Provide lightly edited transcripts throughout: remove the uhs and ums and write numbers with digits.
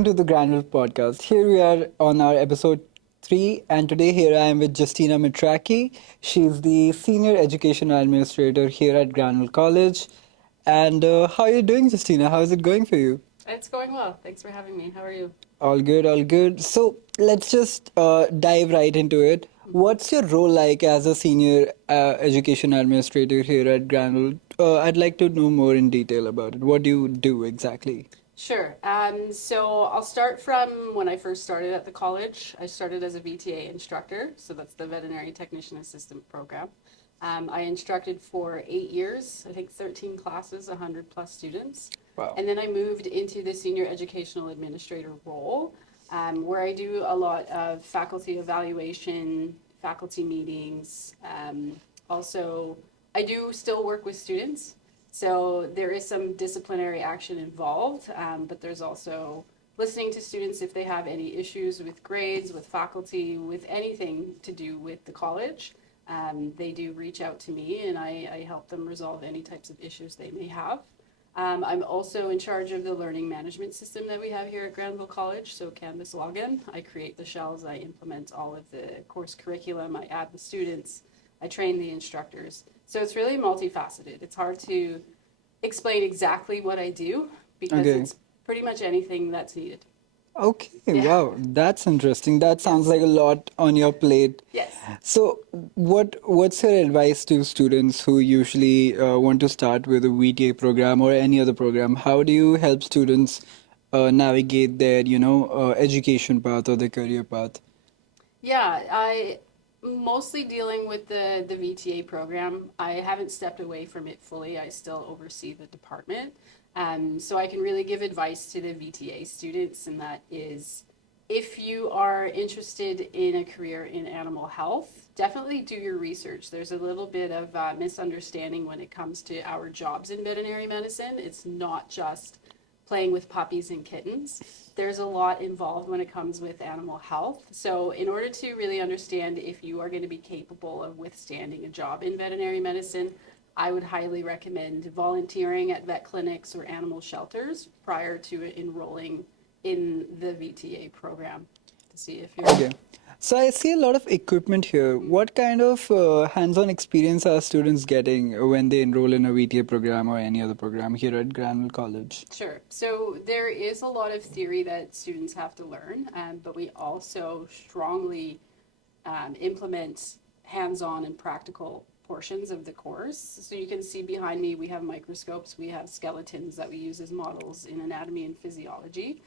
welcome to the Granville podcast. Here we are on our episode 3, and today here I am with Justyna Matracki. She's the Senior Education Administrator here at Granville College. And how are you doing, Justyna? How is it going for you? It's going well. Thanks for having me. How are you? All good, all good. So let's just dive right into it. What's your role like as a Senior Education Administrator here at Granville? I'd like to know more in detail about it. What do you do exactly? Sure. So I'll start from when I first started at the college. I started as a VTA instructor, so that's the Veterinary Technician Assistant Program. I instructed for 8 years, I think 13 classes, 100 plus students. Wow. And then I moved into the Senior Educational Administrator role, where I do a lot of faculty evaluation, faculty meetings. Also, I do still work with students. So there is some disciplinary action involved, but there's also listening to students if they have any issues with grades, with faculty, with anything to do with the college. They do reach out to me and I help them resolve any types of issues they may have. I'm also in charge of the learning management system that we have here at Granville College, so Canvas Login. I create the shells, I implement all of the course curriculum, I add the students, I train the instructors. So it's really multifaceted. It's hard to explain exactly what I do because Okay. it's pretty much anything that's needed. Okay, Yeah. wow, that's interesting. That sounds like a lot on your plate. Yes. So, what's your advice to students who usually want to start with a VTA program or any other program? How do you help students navigate their, education path or their career path? Yeah, I mostly dealing with the VTA program. I haven't stepped away from it fully. I still oversee the department. So I can really give advice to the VTA students, and that is if you are interested in a career in animal health, definitely do your research. There's a little bit of misunderstanding when it comes to our jobs in veterinary medicine. It's not just playing with puppies and kittens. There's a lot involved when it comes with animal health. So in order to really understand if you are going to be capable of withstanding a job in veterinary medicine, I would highly recommend volunteering at vet clinics or animal shelters prior to enrolling in the VTA program to see if you're Okay. So I see a lot of equipment here. What kind of hands-on experience are students getting when they enroll in a VTA program or any other program here at Granville College? Sure. So there is a lot of theory that students have to learn, but we also strongly implement hands-on and practical portions of the course. So you can see behind me, we have microscopes, we have skeletons that we use as models in anatomy and physiology.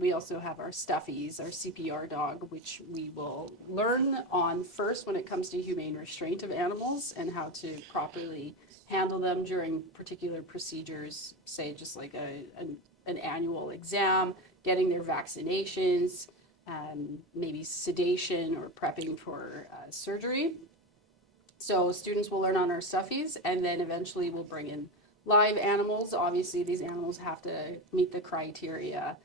We also have our stuffies, our CPR dog, which we will learn on first when it comes to humane restraint of animals and how to properly handle them during particular procedures, say just like an annual exam, getting their vaccinations, maybe sedation or prepping for surgery. So students will learn on our stuffies, and then eventually we'll bring in live animals. Obviously, these animals have to meet the criteria.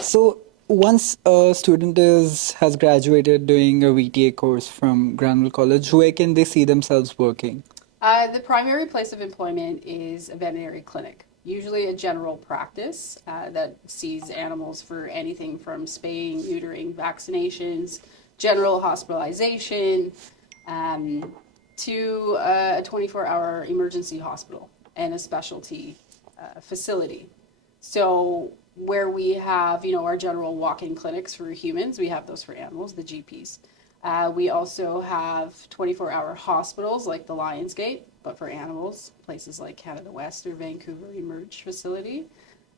So once a student has graduated doing a VTA course from Granville College, where can they see themselves working? The primary place of employment is a veterinary clinic, usually a general practice that sees animals for anything from spaying, neutering, vaccinations, general hospitalization, to a 24-hour emergency hospital and a specialty facility. So where we have, our general walk-in clinics for humans, we have those for animals, the GPs. We also have 24-hour hospitals like the Lions Gate, but for animals, places like Canada West or Vancouver Emerge facility.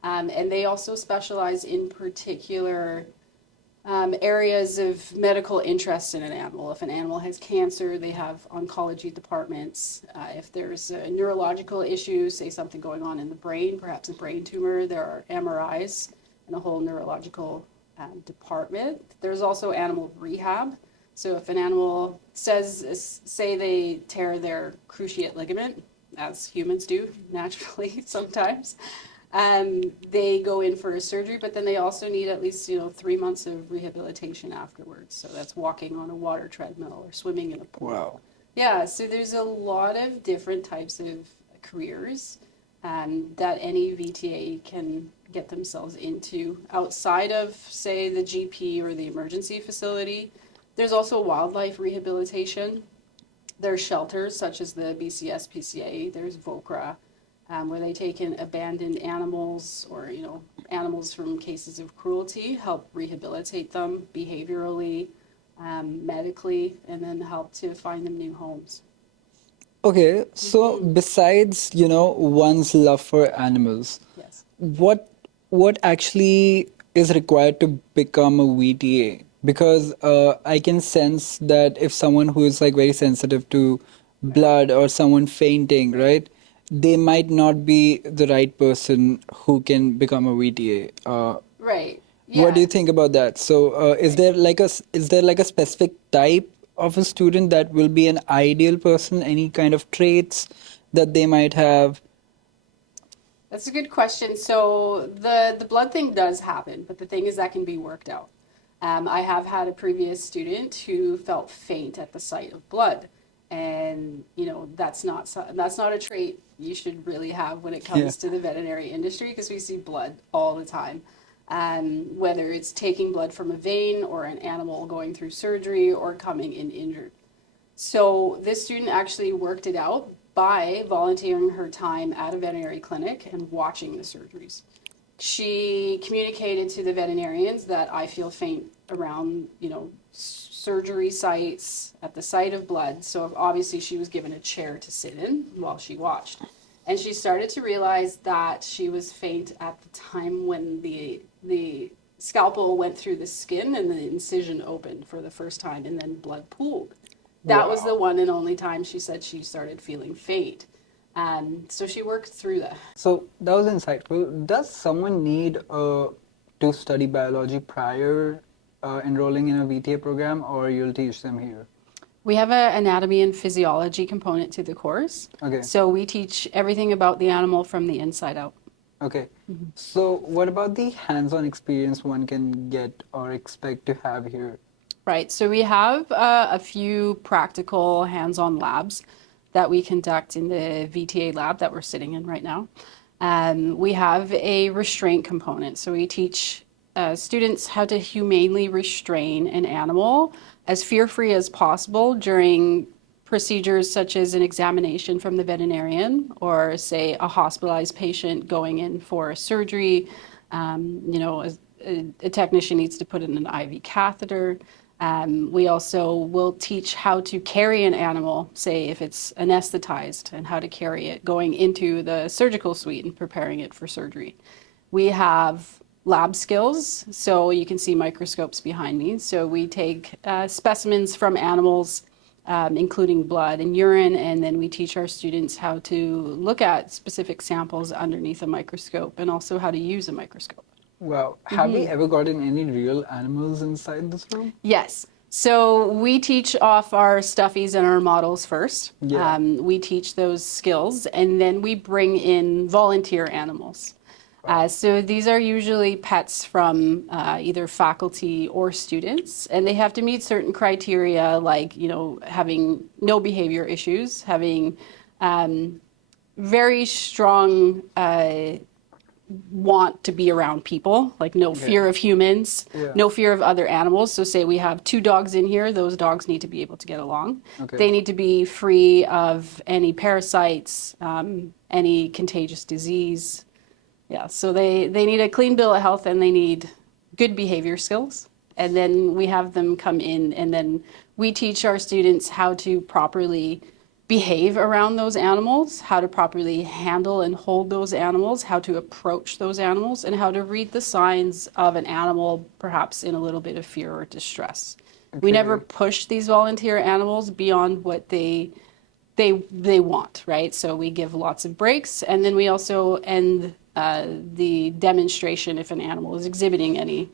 And they also specialize in particular areas of medical interest in an animal. If an animal has cancer, they have oncology departments. If there's a neurological issue, say something going on in the brain, perhaps a brain tumor, there are MRIs and a whole neurological department. There's also animal rehab. So if an animal say they tear their cruciate ligament, as humans do naturally sometimes, they go in for a surgery, but then they also need at least 3 months of rehabilitation afterwards. So that's walking on a water treadmill or swimming in a pool. Wow. Yeah, so there's a lot of different types of careers that any VTA can get themselves into outside of, say, the GP or the emergency facility. There's also wildlife rehabilitation. There's shelters such as the BCS-PCA. There's VOCRA, where they take in abandoned animals or, animals from cases of cruelty, help rehabilitate them behaviorally, medically, and then help to find them new homes. Okay, so besides, one's love for animals, Yes. what actually is required to become a VTA? Because I can sense that if someone who is like very sensitive to blood or someone fainting, right, they might not be the right person who can become a VTA. Right. What do Yeah. you think about that? So, Right. is there like a specific type of a student that will be an ideal person? Any kind of traits that they might have? That's a good question. So the blood thing does happen, but the thing is that can be worked out. I have had a previous student who felt faint at the sight of blood, and that's not a trait you should really have when it Yeah. comes to the veterinary industry because we see blood all the time. Whether it's taking blood from a vein or an animal going through surgery or coming in injured. So this student actually worked it out by volunteering her time at a veterinary clinic and watching the surgeries. She communicated to the veterinarians that I feel faint around, surgery sites at the site of blood. So obviously she was given a chair to sit in while she watched. And she started to realize that she was faint at the time when the scalpel went through the skin and the incision opened for the first time and then blood pooled. That was the Wow. one and only time she said she started feeling faint. So she worked through that. So that was insightful. Does someone need to study biology prior enrolling in a VTA program, or you'll teach them here? We have an anatomy and physiology component to the course. Okay. So we teach everything about the animal from the inside out. Okay. So what about the hands-on experience one can get or expect to have here? Right. So we have a few practical hands-on labs that we conduct in the VTA lab that we're sitting in right now. We have a restraint component. So we teach students how to humanely restrain an animal as fear-free as possible during procedures such as an examination from the veterinarian or, say, a hospitalized patient going in for a surgery. A technician needs to put in an IV catheter. We also will teach how to carry an animal, say if it's anesthetized, and how to carry it going into the surgical suite and preparing it for surgery. We have lab skills, so you can see microscopes behind me. So we take specimens from animals, including blood and urine, and then we teach our students how to look at specific samples underneath a microscope and also how to use a microscope. Wow. Have we ever gotten any real animals inside this room? Yes. So we teach off our stuffies and our models first. Yeah. We teach those skills, and then we bring in volunteer animals. So these are usually pets from either faculty or students, and they have to meet certain criteria, like having no behavior issues, having very strong want to be around people, like no fear of humans, Yeah. no fear of other animals. So say we have 2 dogs in here, those dogs need to be able to get along. Okay. They need to be free of any parasites, any contagious disease. Yeah, so they need a clean bill of health and they need good behavior skills. And then we have them come in and then we teach our students how to properly behave around those animals, how to properly handle and hold those animals, how to approach those animals, and how to read the signs of an animal perhaps in a little bit of fear or distress. We never Okay. push these volunteer animals beyond what they want, right? So we give lots of breaks, and then we also end the demonstration if an animal is exhibiting any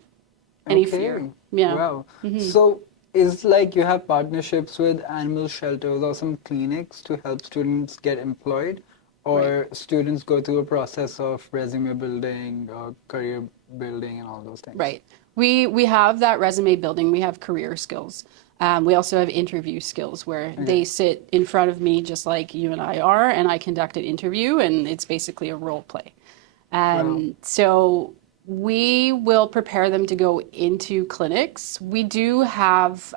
fear. Okay. Yeah. Wow. So is like you have partnerships with animal shelters or some clinics to help students get employed, or students go through a process of resume building or career building and all those things? Right. We have that resume building. We have career skills. We also have interview skills where Okay. they sit in front of me just like you and I are, and I conduct an interview, and it's basically a role play. Wow. So we will prepare them to go into clinics. We do have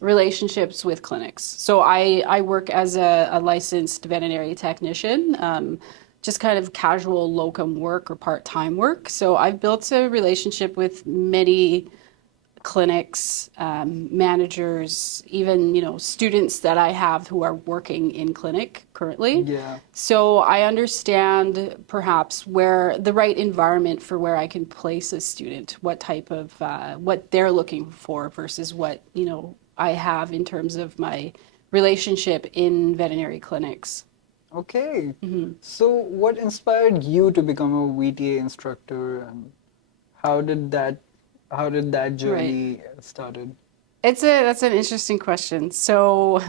relationships with clinics. So I work as a licensed veterinary technician, just kind of casual locum work or part-time work. So I've built a relationship with many clinics, managers, even, students that I have who are working in clinic currently. Yeah. So I understand perhaps where the right environment for where I can place a student, what type of, what they're looking for versus what, I have in terms of my relationship in veterinary clinics. Okay. So what inspired you to become a VTA instructor, and how did that how did that Right. journey started? That's an interesting question. So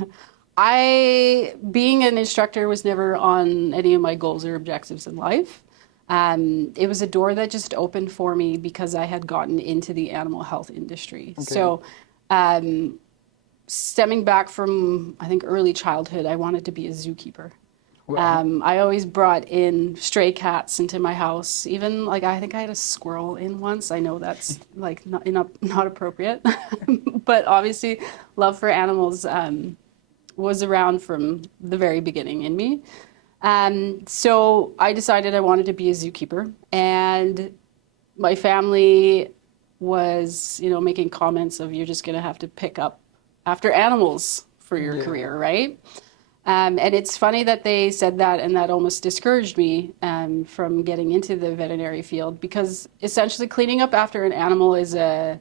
I being an instructor was never on any of my goals or objectives in life. It was a door that just opened for me because I had gotten into the animal health industry. Okay. So stemming back from I think early childhood, I wanted to be a zookeeper. Wow. I always brought in stray cats into my house. Even like I think I had a squirrel in once. I know that's like not appropriate, but obviously, love for animals was around from the very beginning in me. So I decided I wanted to be a zookeeper, and my family was, making comments of you're just going to have to pick up after animals for your Yeah. career, right? And it's funny that they said that, and that almost discouraged me from getting into the veterinary field because essentially cleaning up after an animal is a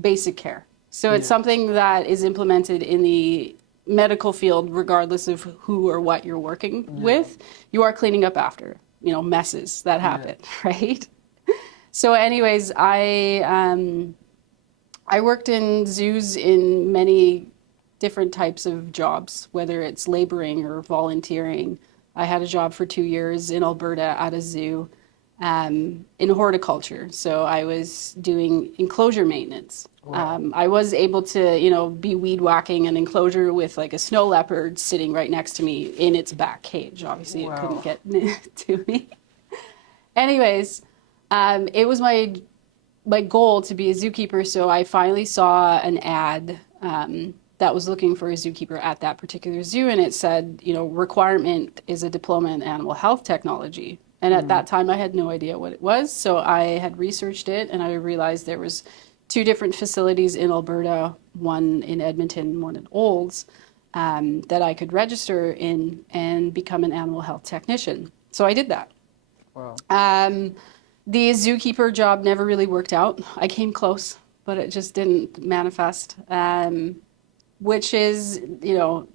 basic care. So it's Yeah. something that is implemented in the medical field, regardless of who or what you're working Yeah. with. You are cleaning up after, messes that Yeah. happen, right? So, anyways, I worked in zoos in many different types of jobs, whether it's laboring or volunteering. I had a job for 2 years in Alberta at a zoo in horticulture. So I was doing enclosure maintenance. Wow. I was able to, be weed whacking an enclosure with like a snow leopard sitting right next to me in its back cage. Obviously, it couldn't Wow. get to me. Anyways, it was my goal to be a zookeeper, so I finally saw an ad that was looking for a zookeeper at that particular zoo, and it said, requirement is a diploma in animal health technology. And at that time, I had no idea what it was, so I had researched it, and I realized there was two different facilities in Alberta, one in Edmonton, one in Olds, that I could register in and become an animal health technician. So I did that. Wow. The zookeeper job never really worked out. I came close, but it just didn't manifest. Which is,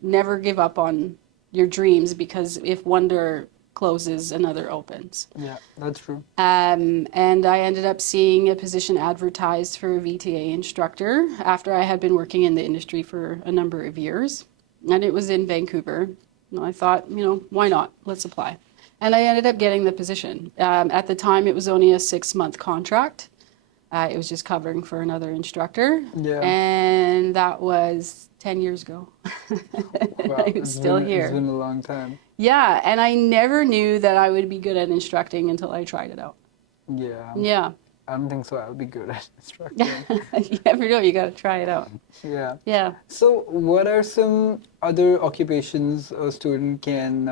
never give up on your dreams because if one door closes, another opens. Yeah, that's true. And I ended up seeing a position advertised for a VTA instructor after I had been working in the industry for a number of years. And it was in Vancouver. And I thought, why not? Let's apply. And I ended up getting the position. At the time, it was only a 6-month contract. It was just covering for another instructor. Yeah. And that was 10 years ago. Wow. I'm still It's here. been a long time. Yeah, and I never knew that I would be good at instructing until I tried it out. Yeah. Yeah. I don't think so. I'll be good at instructing. You never know, you got to try it out. Yeah. Yeah. So, what are some other occupations a student can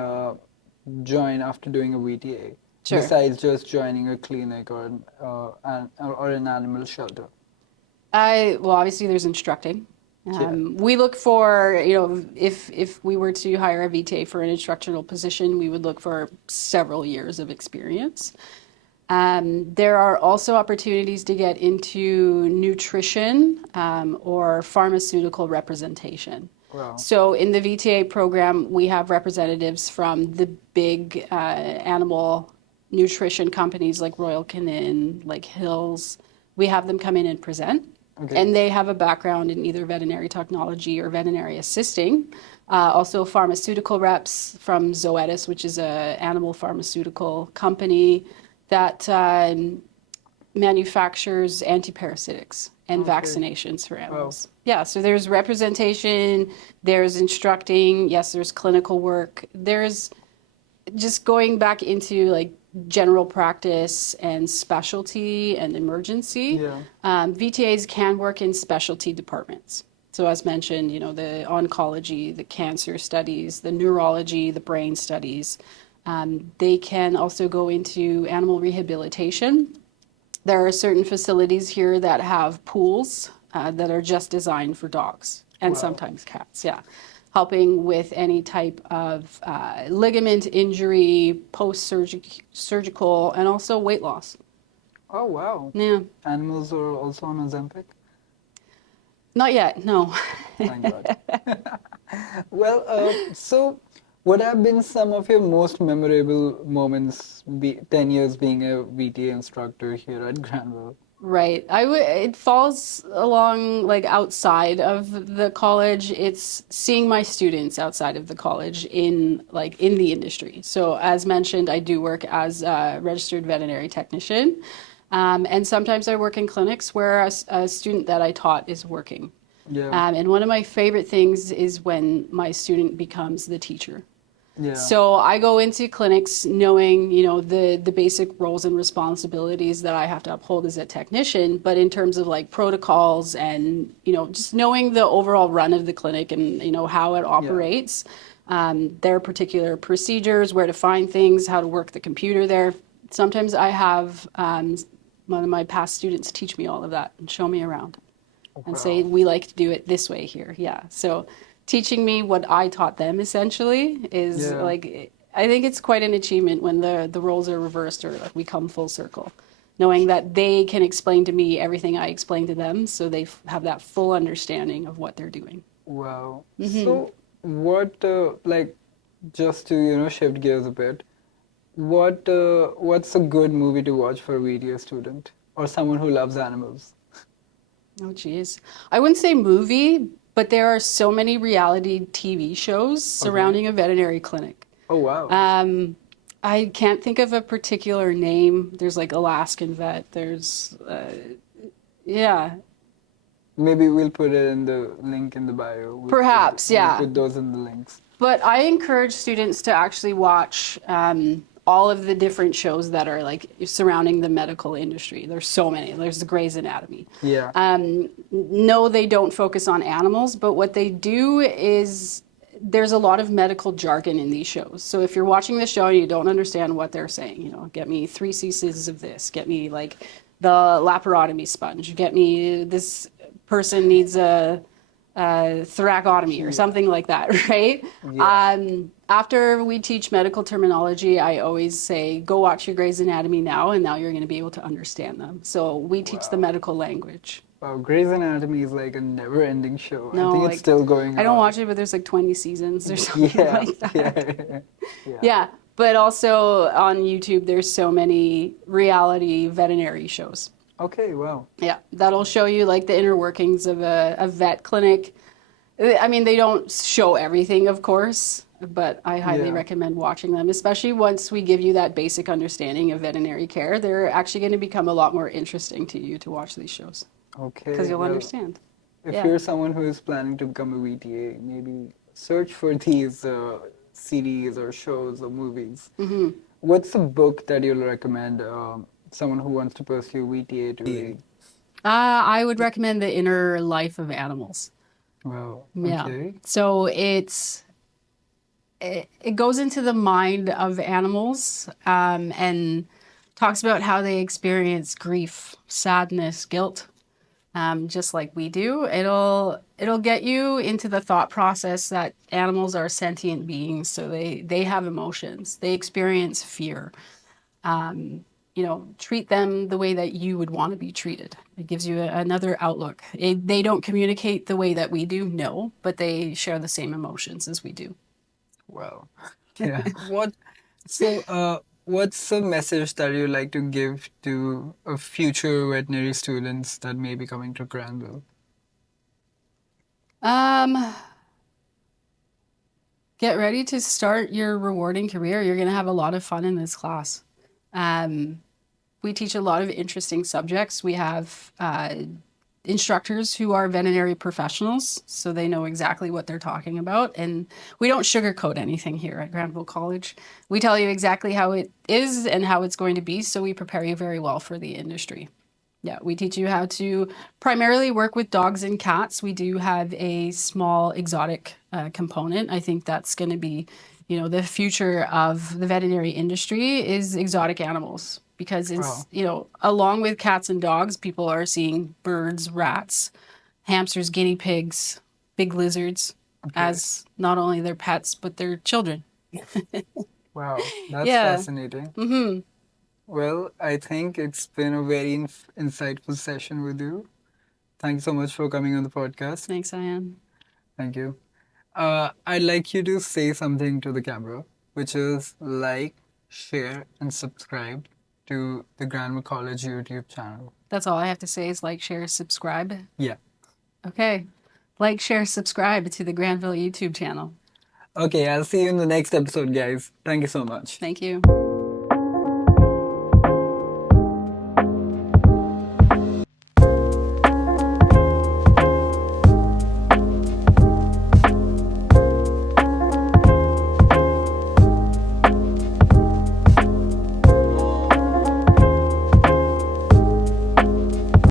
join after doing a VTA, Sure. besides just joining a clinic or or an animal shelter? Well, obviously there's instructing. Yeah. We look for, if we were to hire a VTA for an instructional position, we would look for several years of experience. There are also opportunities to get into nutrition or pharmaceutical representation. Wow. So in the VTA program, we have representatives from the big animal nutrition companies like Royal Canin, like Hills. We have them come in and present. Okay. And they have a background in either veterinary technology or veterinary assisting. Also pharmaceutical reps from Zoetis, which is an animal pharmaceutical company that manufactures antiparasitics. and Okay. vaccinations for Wow. animals. Yeah, so there's representation, there's instructing, yes, there's clinical work, there's just going back into like general practice and specialty and emergency. Yeah. VTAs can work in specialty departments. So as mentioned, you know, the oncology, the cancer studies, the neurology, the brain studies. They can also go into animal rehabilitation. There are certain facilities here that have pools that are just designed for dogs and Wow. sometimes cats, yeah. Helping with any type of ligament injury, post-surgical, and also weight loss. Oh, wow. Yeah, Animals are also on Ozempic? not yet, no. Thank God. Well, so what have been some of your most memorable moments 10 years being a VTA instructor here at Granville? Right. It falls along like outside of the college. It's seeing my students outside of the college in the industry. So as mentioned, I do work as a registered veterinary technician. And sometimes I work in clinics where a student that I taught is working. Yeah, And one of my favorite things is when my student becomes the teacher. yeah, So I go into clinics knowing, you know, the basic roles and responsibilities that I have to uphold as a technician, but in terms of like protocols and, you know, just knowing the overall run of the clinic and, you know, how it operates, their particular procedures, where to find things, how to work the computer there. Sometimes I have one of my past students teach me all of that and show me around and say, wow. we like to do it this way here. Yeah. So teaching me what I taught them essentially is Yeah, like, I think it's quite an achievement when the roles are reversed or like we come full circle, knowing that they can explain to me everything I explain to them. So they have that full understanding of what they're doing. wow. Hmm. So what, like, just to, shift gears a bit, what's a good movie to watch for a VTA student or someone who loves animals? Oh, geez. I wouldn't say movie, but there are so many reality TV shows Okay. surrounding a veterinary clinic. Oh, wow. I can't think of a particular name. There's like Alaskan Vet. There's, yeah, Maybe we'll put it in the link in the bio. perhaps, We'll yeah. put those in the links. But I encourage students to actually watch all of the different shows that are like surrounding the medical industry. There's so many. There's the Grey's Anatomy. Yeah. No, they don't focus on animals, but what they do is there's a lot of medical jargon in these shows. So if you're watching the show and you don't understand what they're saying, you know, get me 3 cc's of this, get me like the laparotomy sponge, get me this person needs a thoracotomy or something like that, right? Yeah. After we teach medical terminology, I always say, go watch your Grey's Anatomy now, and now you're going to be able to understand them. So we teach the Wow. medical language. Wow, Grey's Anatomy is like a never-ending show. I No, think it's like, still going I don't on. watch it, but there's like 20 seasons or something Yeah, like that. yeah, yeah. Yeah, but also on YouTube, there's so many reality veterinary shows. Okay, wow. Yeah, that'll show you like the inner workings of a vet clinic. I mean, they don't show everything, of course, but I highly Yeah. recommend watching them, especially once we give you that basic understanding of veterinary care. They're actually going to become a lot more interesting to you to watch these shows Okay, because you'll well, understand. if Yeah. you're someone who is planning to become a VTA, maybe search for these series or shows or movies. Hmm. What's a book that you'll recommend someone who wants to pursue VTA to read? I would recommend The Inner Life of Animals. Wow, Yeah. okay. So it goes into the mind of animals and talks about how they experience grief, sadness, guilt, just like we do. It'll get you into the thought process that animals are sentient beings, so they have emotions. They experience fear. You know, treat them the way that you would want to be treated. It gives you another outlook. They don't communicate the way that we do, no, but they share the same emotions as we do. Wow. Yeah. What's a message that you like to give to future veterinary students that may be coming to Granville? Um, get ready to start your rewarding career. You're going to have a lot of fun in this class. We teach a lot of interesting subjects. We have instructors who are veterinary professionals, so they know exactly what they're talking about. And we don't sugarcoat anything here at Granville College. We tell you exactly how it is and how it's going to be, so we prepare you very well for the industry. Yeah, we teach you how to primarily work with dogs and cats. We do have a small exotic component. I think that's going to be, the future of the veterinary industry is exotic animals because Wow. along with cats and dogs, people are seeing birds, rats, hamsters, guinea pigs, big lizards Okay. as not only their pets but their children. Wow. That's Yeah. fascinating. Mm-hmm. Well, I think it's been a very insightful session with you. Thank you so much for coming on the podcast. Thanks, Ian. Thank you. I'd like you to say something to the camera, which is like, share, and subscribe to the Granville College YouTube channel. That's all I have to say is like, share, subscribe. Yeah. Okay. Like, share, subscribe to the Granville YouTube channel. Okay, I'll see you in the next episode, guys. Thank you so much. Thank you.